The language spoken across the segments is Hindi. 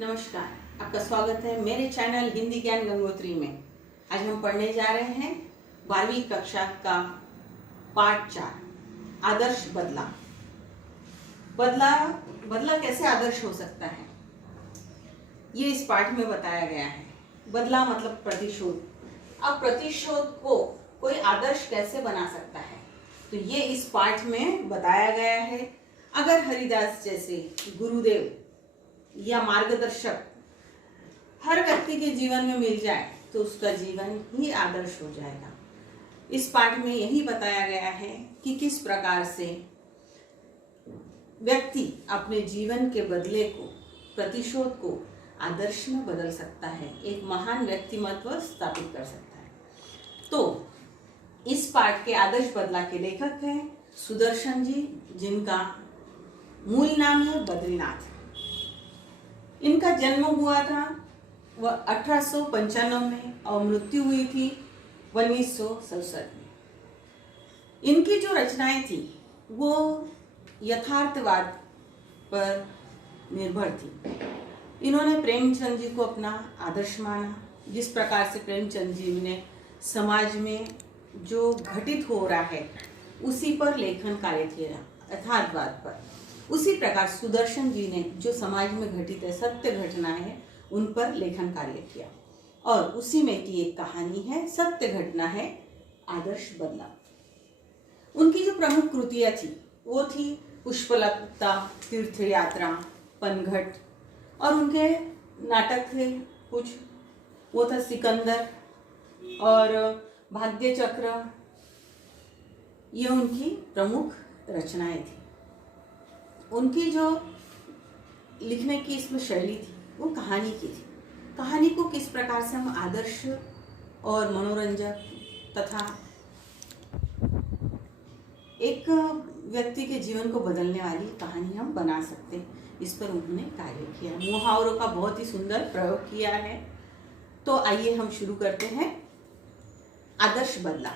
नमस्कार, आपका स्वागत है मेरे चैनल हिंदी ज्ञान गंगोत्री में। आज हम पढ़ने जा रहे हैं 12वीं कक्षा का पाठ 4 आदर्श बदला। बदला कैसे आदर्श हो सकता है, ये इस पाठ में बताया गया है। बदला मतलब प्रतिशोध। अब प्रतिशोध को कोई आदर्श कैसे बना सकता है, तो ये इस पाठ में बताया गया है। अगर हरिदास जैसे गुरुदेव या मार्गदर्शक हर व्यक्ति के जीवन में मिल जाए तो उसका जीवन ही आदर्श हो जाएगा। इस पाठ में यही बताया गया है कि किस प्रकार से व्यक्ति अपने जीवन के बदले को, प्रतिशोध को आदर्श में बदल सकता है, एक महान व्यक्तिमत्व स्थापित कर सकता है। तो इस पाठ के आदर्श बदला के लेखक हैं सुदर्शन जी, जिनका मूल नाम है बद्रीनाथ। इनका जन्म हुआ था वह 1895 में और मृत्यु हुई थी 1967 में। इनकी जो रचनाएं थी वो यथार्थवाद पर निर्भर थी। इन्होंने प्रेमचंद जी को अपना आदर्श माना। जिस प्रकार से प्रेमचंद जी ने समाज में जो घटित हो रहा है उसी पर लेखन कार्य किया, यथार्थवाद पर। उसी प्रकार सुदर्शन जी ने जो समाज में घटित है, सत्य घटनाएं हैं, उन पर लेखन कार्य किया। और उसी में की एक कहानी है, सत्य घटना है, आदर्श बदला। उनकी जो प्रमुख कृतियां थी वो थी पुष्पलता, तीर्थ यात्रा, पनघट, और उनके नाटक थे कुछ, वो था सिकंदर और भाग्य चक्र। ये उनकी प्रमुख रचनाएं थी। उनकी जो लिखने की इसमें शैली थी वो कहानी की थी। कहानी को किस प्रकार से हम आदर्श और मनोरंजक तथा एक व्यक्ति के जीवन को बदलने वाली कहानी हम बना सकते, इस पर उन्होंने कार्य किया। मुहावरों का बहुत ही सुंदर प्रयोग किया है। तो आइए हम शुरू करते हैं। आदर्श बदला।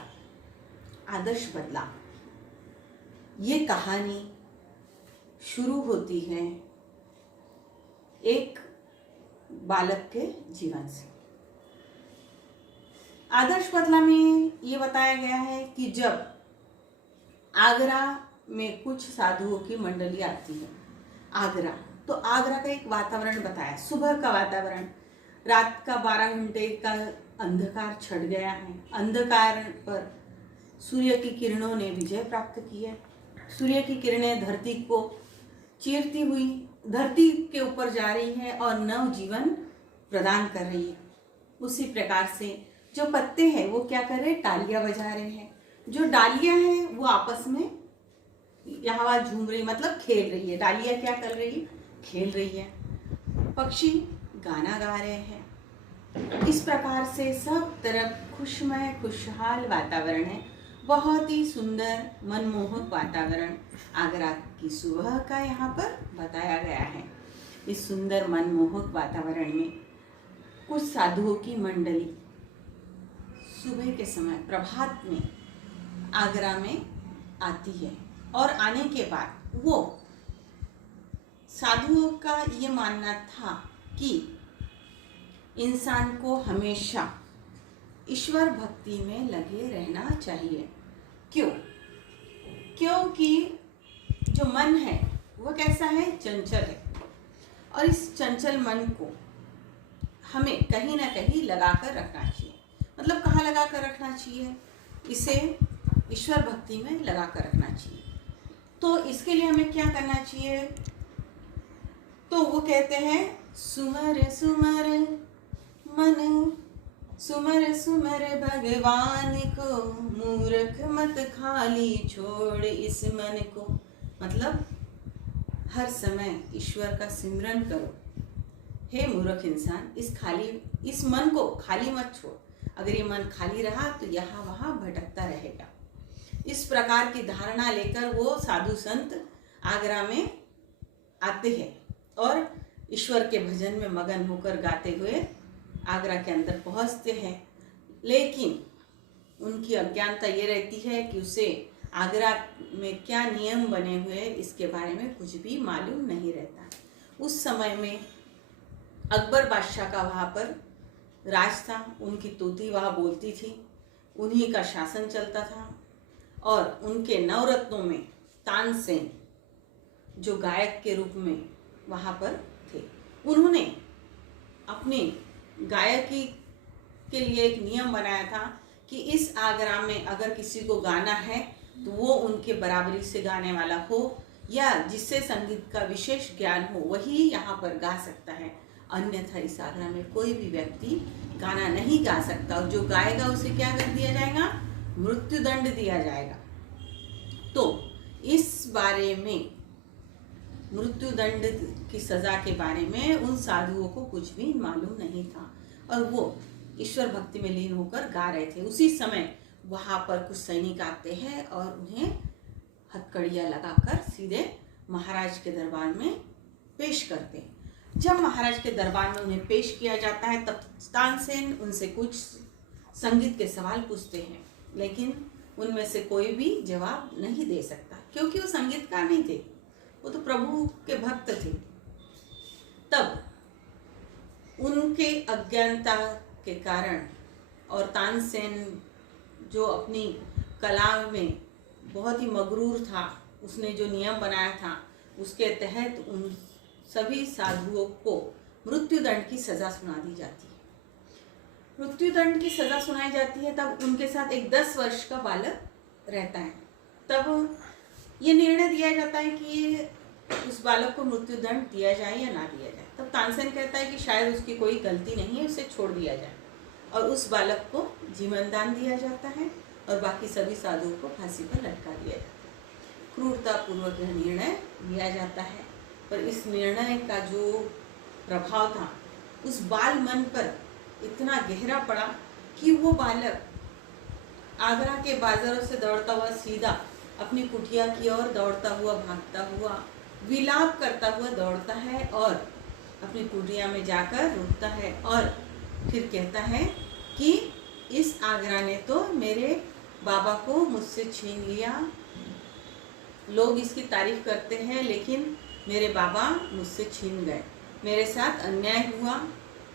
आदर्श बदला ये कहानी शुरू होती है एक बालक के जीवन से। आदर्श बदला में ये बताया गया है कि जब आगरा में कुछ साधुओं की मंडली आती है। आगरा, तो आगरा का एक वातावरण बताया, सुबह का वातावरण, रात का 12 घंटे का अंधकार छट गया है। अंधकार पर सूर्य की किरणों ने विजय प्राप्त की है। सूर्य की किरणें धरती को चीरती हुई धरती के ऊपर जा रही है और नव जीवन प्रदान कर रही है। उसी प्रकार से जो पत्ते हैं वो क्या कर रहे हैं, तालियां बजा रहे हैं। जो डालियां हैं वो आपस में यहाँ वहाँ झूम रही, मतलब खेल रही है। डालियां क्या कर रही है, खेल रही है। पक्षी गाना गा रहे हैं। इस प्रकार से सब तरफ खुशमय खुशहाल वातावरण है। बहुत ही सुंदर मनमोहक वातावरण आगरा की सुबह का यहाँ पर बताया गया है। इस सुंदर मनमोहक वातावरण में कुछ साधुओं की मंडली सुबह के समय प्रभात में आगरा में आती है। और आने के बाद वो साधुओं का ये मानना था कि इंसान को हमेशा ईश्वर भक्ति में लगे रहना चाहिए। क्यों? क्योंकि जो मन है वो कैसा है, चंचल है। और इस चंचल मन को हमें कहीं ना कहीं लगा कर रखना चाहिए। मतलब कहाँ लगा कर रखना चाहिए, इसे ईश्वर भक्ति में लगा कर रखना चाहिए। तो इसके लिए हमें क्या करना चाहिए, तो वो कहते हैं सुमर सुमर मन, सुमर सुमर भगवान को, मूर्ख मत खाली छोड़ इस मन को। मतलब हर समय ईश्वर का सिमरन करो। हे मूर्ख इंसान, इस मन को खाली मत छोड़। अगर ये मन खाली रहा तो यहाँ वहाँ भटकता रहेगा। इस प्रकार की धारणा लेकर वो साधु संत आगरा में आते हैं और ईश्वर के भजन में मगन होकर गाते हुए आगरा के अंदर पहुंचते हैं। लेकिन उनकी अज्ञानता ये रहती है कि उसे आगरा में क्या नियम बने हुए इसके बारे में कुछ भी मालूम नहीं रहता। उस समय में अकबर बादशाह का वहाँ पर राज था, उनकी तोती वहाँ बोलती थी, उन्हीं का शासन चलता था। और उनके नवरत्नों में तानसेन जो गायक के रूप में वहाँ पर थे, उन्होंने अपनी गायकी के लिए एक नियम बनाया था कि इस आगरा में अगर किसी को गाना है तो वो उनके बराबरी से गाने वाला हो या जिससे संगीत का विशेष ज्ञान हो वही यहाँ पर गा सकता है, अन्यथा इस आगरा में कोई भी व्यक्ति गाना नहीं गा सकता। और जो गाएगा उसे क्या कर दिया जाएगा? मृत्युदंड दिया जाएगा। तो इस बारे में, मृत्युदंड की सजा के बारे में उन साधुओं को कुछ भी मालूम नहीं था और वो ईश्वर भक्ति में लीन होकर गा रहे थे। उसी समय वहाँ पर कुछ सैनिक आते हैं और उन्हें हथकड़ियाँ लगाकर सीधे महाराज के दरबार में पेश करते हैं। जब महाराज के दरबार में उन्हें पेश किया जाता है तब तानसेन उनसे कुछ संगीत के सवाल पूछते हैं, लेकिन उनमें से कोई भी जवाब नहीं दे सकता क्योंकि वो संगीतकार नहीं थे, वो तो प्रभु के भक्त थे। तब उनके अज्ञानता के कारण और तानसेन जो अपनी कला में बहुत ही मगरूर था, उसने जो नियम बनाया था उसके तहत उन सभी साधुओं को मृत्युदंड की सजा सुना दी जाती है। मृत्युदंड की सजा सुनाई जाती है तब उनके साथ एक 10 वर्ष का बालक रहता है। तब ये निर्णय दिया जाता है कि उस बालक को मृत्युदंड दिया जाए या ना दिया जाए। तब तानसेन कहता है कि शायद उसकी कोई गलती नहीं है, उसे छोड़ दिया जाए और उस बालक को जीवन दान दिया जाता है और बाकी सभी साधुओं को फांसी पर लटका दिया जाता है। क्रूरतापूर्वक यह निर्णय लिया जाता है, पर इस निर्णय का जो प्रभाव था उस बाल मन पर इतना गहरा पड़ा कि वो बालक आगरा के बाजारों से दौड़ता हुआ सीधा अपनी कुटिया की ओर दौड़ता हुआ, भागता हुआ, विलाप करता हुआ दौड़ता है और अपनी कुटिया में जाकर रुकता है और फिर कहता है कि इस आगरा ने तो मेरे बाबा को मुझसे छीन लिया। लोग इसकी तारीफ करते हैं लेकिन मेरे बाबा मुझसे छीन गए, मेरे साथ अन्याय हुआ,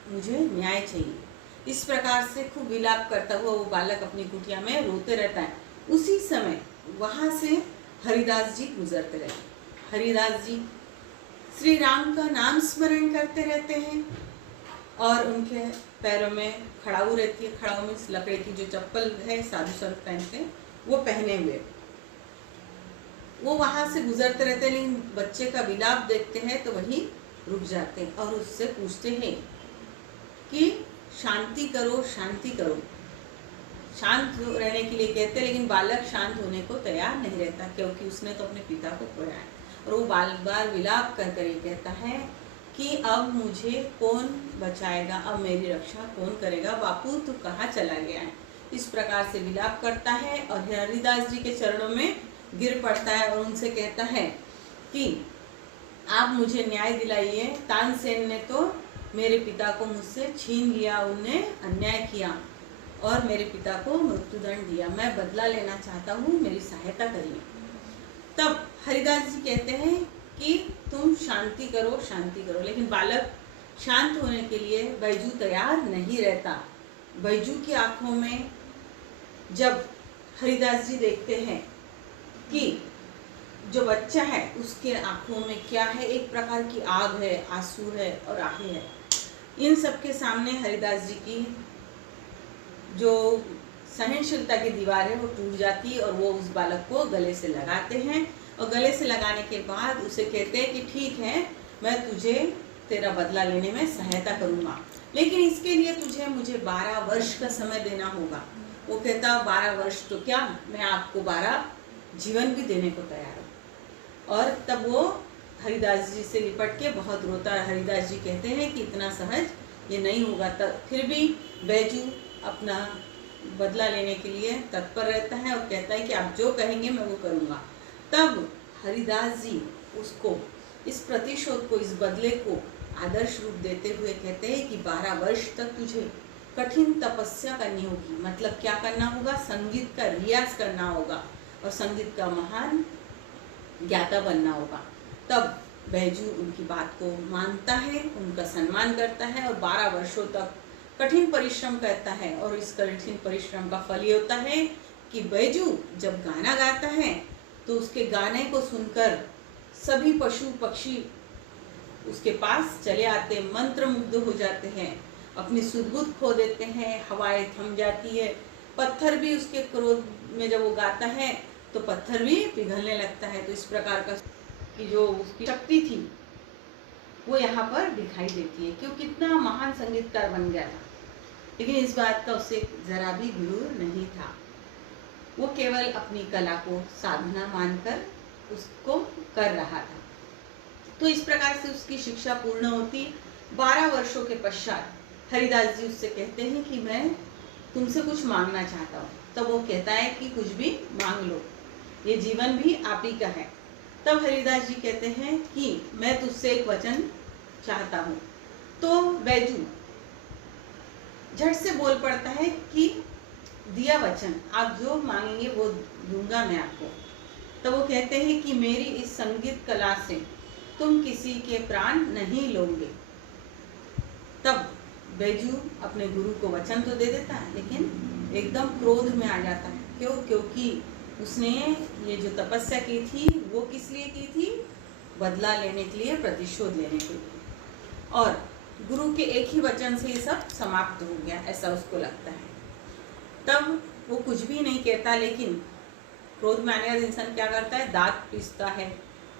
मुझे न्याय चाहिए। इस प्रकार से खूब विलाप करता हुआ वो बालक अपनी कुटिया में रोते रहता है। उसी समय वहाँ से हरिदास जी गुजरते रहते। हरिदास जी श्री राम का नाम स्मरण करते रहते हैं और उनके पैरों में खड़ाऊ रहती है। खड़ाऊ में लकड़े की जो चप्पल है साधु संत पहनते हैं वो पहने हुए वो वहाँ से गुजरते रहते हैं, लेकिन बच्चे का विलाप देखते हैं तो वहीं रुक जाते हैं और उससे पूछते हैं कि शांति करो, शांति करो। शांत रहने के लिए कहते हैं, लेकिन बालक शांत होने को तैयार नहीं रहता क्योंकि उसने तो अपने पिता को खोया है। और वो बार बार विलाप कर कर ये कहता है कि अब मुझे कौन बचाएगा, अब मेरी रक्षा कौन करेगा, बापू तू कहाँ चला गया है। इस प्रकार से विलाप करता है और हरिदास जी के चरणों में गिर पड़ता है और उनसे कहता है कि आप मुझे न्याय दिलाइए। तानसेन ने तो मेरे पिता को मुझसे छीन लिया, उनने अन्याय किया और मेरे पिता को मृत्युदंड दिया, मैं बदला लेना चाहता हूँ, मेरी सहायता करिए। तब हरिदास जी कहते हैं कि तुम शांति करो, शांति करो, लेकिन बालक शांत होने के लिए बैजू तैयार नहीं रहता। बैजू की आंखों में जब हरिदास जी देखते हैं कि जो बच्चा है उसके आंखों में क्या है, एक प्रकार की आग है, आंसू है और आहें है। इन सब के सामने हरिदास जी की जो सहनशीलता की दीवार है वो टूट जाती है और वो उस बालक को गले से लगाते हैं और गले से लगाने के बाद उसे कहते हैं कि ठीक है, मैं तुझे तेरा बदला लेने में सहायता करूँगा, लेकिन इसके लिए तुझे मुझे 12 वर्ष का समय देना होगा। वो कहता 12 वर्ष तो क्या, मैं आपको 12 जीवन भी देने को तैयार हूँ। और तब वो हरिदास जी से लिपट के बहुत रोता है। हरिदास जी कहते हैं कि इतना सहज ये नहीं होगा। तब फिर भी बैजू अपना बदला लेने के लिए तत्पर रहता है और कहता है कि आप जो कहेंगे मैं वो करूँगा। तब हरिदास जी उसको इस प्रतिशोध को, इस बदले को आदर्श रूप देते हुए कहते हैं कि 12 वर्ष तक तुझे कठिन तपस्या करनी होगी। मतलब क्या करना होगा, संगीत का रियाज करना होगा और संगीत का महान ज्ञाता बनना होगा। तब बैजू उनकी बात को मानता है, उनका सम्मान करता है और 12 वर्षों तक कठिन परिश्रम करता है। और इस कठिन परिश्रम का फल ये होता है कि बैजू जब गाना गाता है तो उसके गाने को सुनकर सभी पशु पक्षी उसके पास चले आते, मंत्रमुग्ध हो जाते हैं, अपनी सुध-बुध खो देते हैं, हवाएं थम जाती है, पत्थर भी उसके क्रोध में जब वो गाता है तो पत्थर भी पिघलने लगता है। तो इस प्रकार का कि जो उसकी शक्ति थी वो यहाँ पर दिखाई देती है कि वो कितना महान संगीतकार बन गया था। लेकिन इस बात का उसे जरा भी गुरूर नहीं था, वो केवल अपनी कला को साधना मानकर उसको कर रहा था। तो इस प्रकार से उसकी शिक्षा पूर्ण होती। 12 वर्षों के पश्चात हरिदास जी उससे कहते हैं कि मैं तुमसे कुछ मांगना चाहता हूँ। तब वो कहता है कि कुछ भी मांग लो, ये जीवन भी आप ही का है। तब हरिदास जी कहते हैं कि मैं तुझसे एक वचन चाहता हूँ। तो बैजू झट से बोल पड़ता है कि दिया वचन, आप जो मांगेंगे वो दूंगा मैं आपको। तब वो कहते हैं कि मेरी इस संगीत कला से तुम किसी के प्राण नहीं लोगे। तब बैजू अपने गुरु को वचन तो दे देता है, लेकिन एकदम क्रोध में आ जाता है। क्यों? क्योंकि उसने ये जो तपस्या की थी वो किस लिए की थी? बदला लेने के लिए, प्रतिशोध लेने के लिए। और गुरु के एक ही वचन से ये सब समाप्त हो गया, ऐसा उसको लगता है। तब वो कुछ भी नहीं कहता, लेकिन क्रोध में आने वाला इंसान क्या करता है? दांत पीसता है,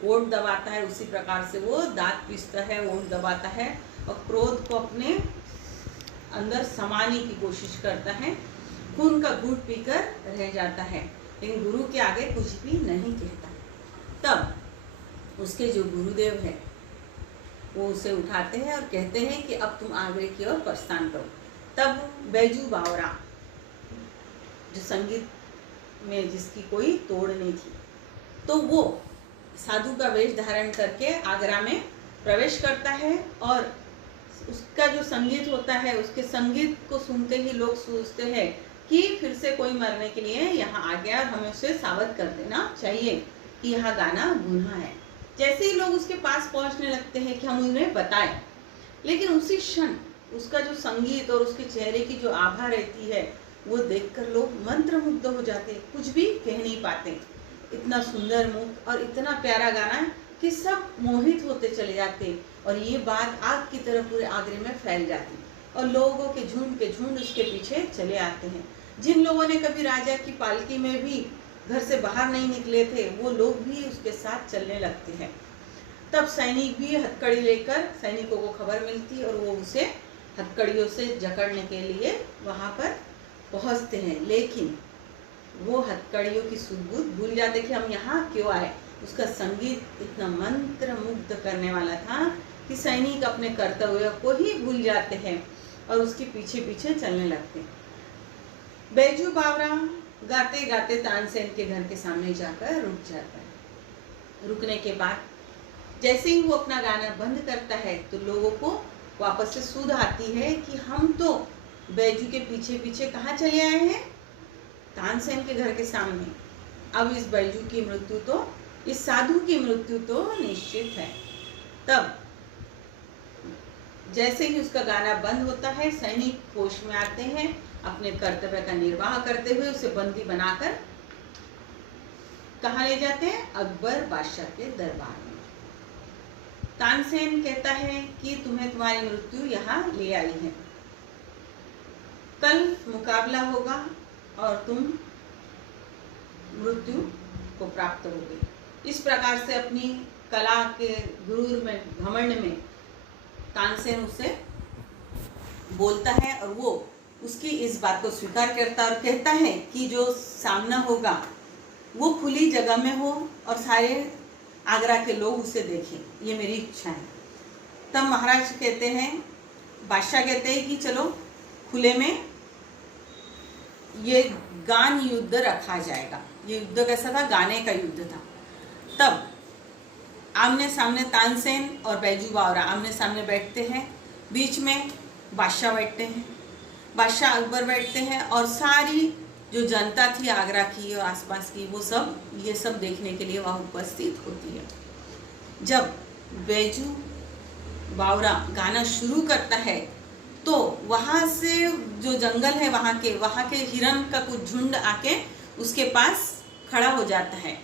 ओठ दबाता है। उसी प्रकार से वो दांत पीसता है, ओठ दबाता है और क्रोध को अपने अंदर समाने की कोशिश करता है। खून का घूंट पीकर रह जाता है, लेकिन गुरु के आगे कुछ भी नहीं कहता। तब उसके जो गुरुदेव है वो उसे उठाते हैं और कहते हैं कि अब तुम आगे की ओर प्रस्थान करो। तब बैजू बावरा, जो संगीत में जिसकी कोई तोड़ नहीं थी, तो वो साधु का वेश धारण करके आगरा में प्रवेश करता है। और उसका जो संगीत होता है, उसके संगीत को सुनते ही लोग सोचते हैं कि फिर से कोई मरने के लिए यहाँ आ गया और हमें उसे सावध कर देना चाहिए कि यहाँ गाना गुनाह है। जैसे ही लोग उसके पास पहुँचने लगते हैं कि हम उन्हें बताएं, लेकिन उसी क्षण उसका जो संगीत और उसके चेहरे की जो आभा रहती है वो देखकर लोग मंत्रमुग्ध हो जाते, कुछ भी कह नहीं पाते। इतना सुंदर मुख और इतना प्यारा गाना है कि सब मोहित होते चले जाते और ये बात आग की तरह पूरे आगरे में फैल जाती और लोगों के झुंड उसके पीछे चले आते हैं। जिन लोगों ने कभी राजा की पालकी में भी घर से बाहर नहीं निकले थे, वो लोग भी उसके साथ चलने लगते हैं। तब सैनिक भी हथकड़ी लेकर, सैनिकों को खबर मिलती और वो उसे हथकड़ियों से जकड़ने के लिए वहाँ पर पहुँचते हैं। लेकिन वो हथकड़ियों की सुध-बुध भूल जाते कि हम यहाँ क्यों आए। उसका संगीत इतना मंत्र मुग्ध करने वाला था कि सैनिक अपने कर्तव्य को ही भूल जाते हैं और उसके पीछे पीछे चलने लगते हैं। बैजू बावरा गाते गाते तानसेन के घर के सामने जाकर रुक जाता है। रुकने के बाद जैसे ही वो अपना गाना बंद करता है तो लोगों को वापस से सुध आती है कि हम तो बैजू के पीछे पीछे कहाँ चले आए हैं? तानसेन के घर के सामने। अब इस बैजू की मृत्यु तो, इस साधु की मृत्यु तो निश्चित है। तब जैसे ही उसका गाना बंद होता है, सैनिक होश में आते हैं, अपने कर्तव्य का निर्वाह करते हुए उसे बंदी बनाकर कहाँ ले जाते हैं? अकबर बादशाह के दरबार में। तानसेन कहता है कि तुम्हें तुम्हारी मृत्यु यहाँ ले आई है, कल मुकाबला होगा और तुम मृत्यु को प्राप्त होगे। इस प्रकार से अपनी कला के गुरूर में, घमंड में तानसेन उसे बोलता है और वो उसकी इस बात को स्वीकार करता और कहता है कि जो सामना होगा वो खुली जगह में हो और सारे आगरा के लोग उसे देखें, ये मेरी इच्छा है। तब महाराज कहते हैं, बादशाह कहते हैं कि चलो खुले में ये गान युद्ध रखा जाएगा। ये युद्ध कैसा था? गाने का युद्ध था। तब आमने सामने तानसेन और बैजू बावरा आमने सामने बैठते हैं, बीच में बादशाह बैठते हैं, बादशाह अकबर बैठते हैं और सारी जो जनता थी आगरा की और आसपास की, वो सब ये सब देखने के लिए वहाँ उपस्थित होती है। जब बैजू बावरा गाना शुरू करता है तो वहाँ से जो जंगल है वहाँ के हिरन का कुछ झुंड आके उसके पास खड़ा हो जाता है।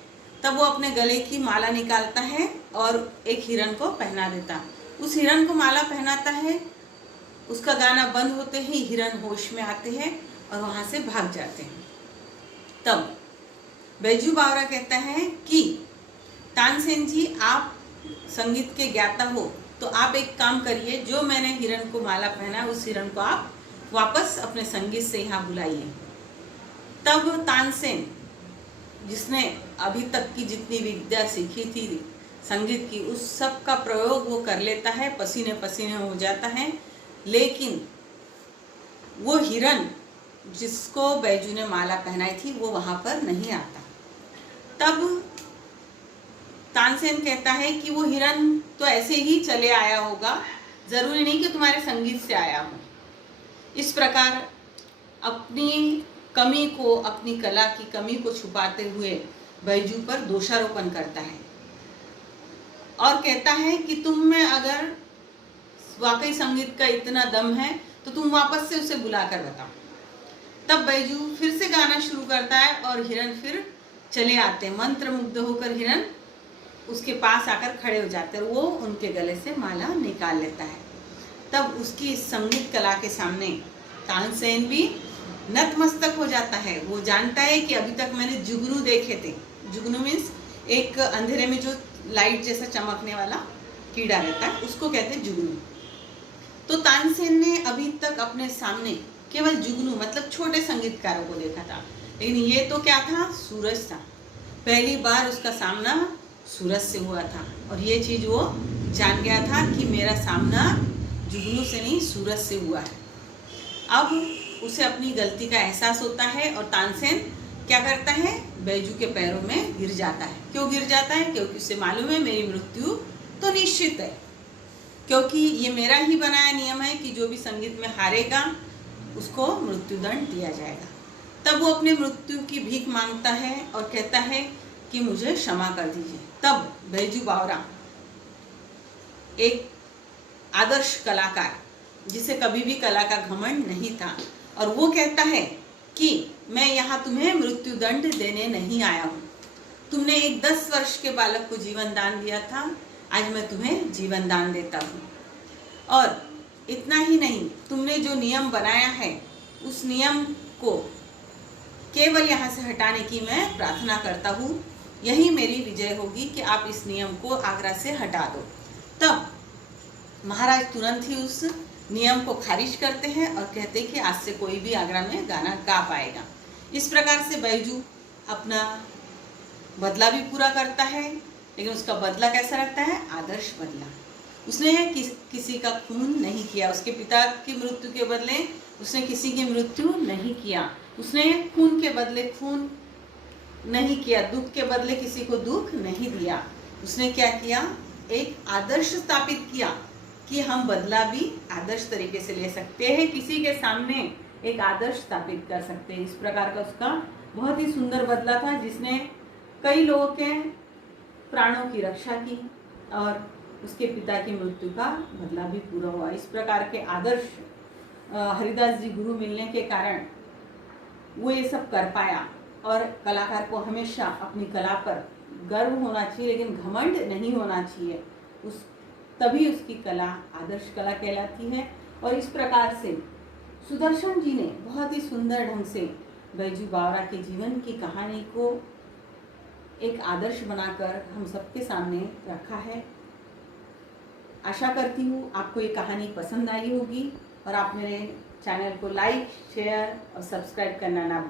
तब वो अपने गले की माला निकालता है और एक हिरन को पहना देता। उस हिरन को माला पहनाता है। उसका गाना बंद होते ही हिरन होश में आते हैं और वहाँ से भाग जाते हैं। तब बैजू बावरा कहता है कि तानसेन जी, आप संगीत के ज्ञाता हो तो आप एक काम करिए, जो मैंने हिरन को माला पहना उस हिरन को आप वापस अपने संगीत से यहाँ बुलाइए। तब तानसेन, जिसने अभी तक की जितनी विद्या सीखी थी संगीत की, उस सब का प्रयोग वो कर लेता है, पसीने पसीने हो जाता है, लेकिन वो हिरन जिसको बैजू ने माला पहनाई थी वो वहाँ पर नहीं आता। तब तानसेन कहता है कि वो हिरन तो ऐसे ही चले आया होगा, जरूरी नहीं कि तुम्हारे संगीत से आया हो। इस प्रकार अपनी कमी को, अपनी कला की कमी को छुपाते हुए बैजू पर दोषारोपण करता है और कहता है कि तुम में अगर वाकई संगीत का इतना दम है तो तुम वापस से उसे बुला कर बताओ। तब बैजू फिर से गाना शुरू करता है और हिरन फिर चले आते हैं। मंत्रमुग्ध होकर हिरन उसके पास आकर खड़े हो जाते हैं और वो उनके गले से माला निकाल लेता है। तब उसकी संगीत कला के सामने तानसेन भी नतमस्तक हो जाता है। वो जानता है कि अभी तक मैंने जुगनू देखे थे। जुगनू मीन्स एक अंधेरे में जो लाइट जैसा चमकने वाला कीड़ा रहता है, उसको कहते हैं जुगनू। तो तानसेन ने अभी तक अपने सामने केवल जुगनू मतलब छोटे संगीतकारों को देखा था, लेकिन ये तो क्या था, सूरज था। पहली बार उसका सामना सूरज से हुआ था और ये चीज वो जान गया था कि मेरा सामना जुगनू से नहीं सूरज से हुआ है। अब उसे अपनी गलती का एहसास होता है और तानसेन क्या करता है, बैजू के पैरों में गिर जाता है। क्यों गिर जाता है? क्योंकि उसे मालूम है मेरी मृत्यु तो निश्चित है, क्योंकि ये मेरा ही बनाया नियम है कि जो भी संगीत में हारेगा उसको मृत्युदंड दिया जाएगा। तब वो अपने मृत्यु की भीख मांगता है और कहता है कि मुझे क्षमा कर दीजिए। तब बैजू बावरा एक आदर्श कलाकार, जिसे कभी भी कला का घमंड नहीं था, और वो कहता है कि मैं यहाँ तुम्हें मृत्युदंड देने नहीं आया हूँ। तुमने एक 10 वर्ष के बालक को जीवन दान दिया था, आज मैं तुम्हें जीवन दान देता हूँ। और इतना ही नहीं, तुमने जो नियम बनाया है उस नियम को केवल यहाँ से हटाने की मैं प्रार्थना करता हूँ। यही मेरी विजय होगी कि आप इस नियम को आगरा से हटा दो। तब महाराज तुरंत ही उस नियम को खारिज करते हैं और कहते हैं कि आज से कोई भी आगरा में गाना गा पाएगा। इस प्रकार से बैजू अपना बदला भी पूरा करता है, लेकिन उसका बदला कैसा रखता है, आदर्श बदला। उसने किसी का खून नहीं किया। उसके पिता की मृत्यु के बदले उसने किसी की मृत्यु नहीं किया। उसने खून के बदले खून नहीं किया, दुख के बदले किसी को दुख नहीं दिया। उसने क्या किया, एक आदर्श स्थापित किया कि हम बदला भी आदर्श तरीके से ले सकते हैं, किसी के सामने एक आदर्श स्थापित कर सकते हैं। इस प्रकार का उसका बहुत ही सुंदर बदला था, जिसने कई लोगों के प्राणों की रक्षा की और उसके पिता की मृत्यु का बदला भी पूरा हुआ। इस प्रकार के आदर्श हरिदास जी गुरु मिलने के कारण वो ये सब कर पाया। और कलाकार को हमेशा अपनी कला पर गर्व होना चाहिए, लेकिन घमंड नहीं होना चाहिए। तभी उसकी कला आदर्श कला कहलाती है। और इस प्रकार से सुदर्शन जी ने बहुत ही सुंदर ढंग से बैजू बावरा के जीवन की कहानी को एक आदर्श बनाकर हम सबके सामने रखा है। आशा करती हूँ आपको ये कहानी पसंद आई होगी और आप मेरे चैनल को लाइक, शेयर और सब्सक्राइब करना ना भूलें।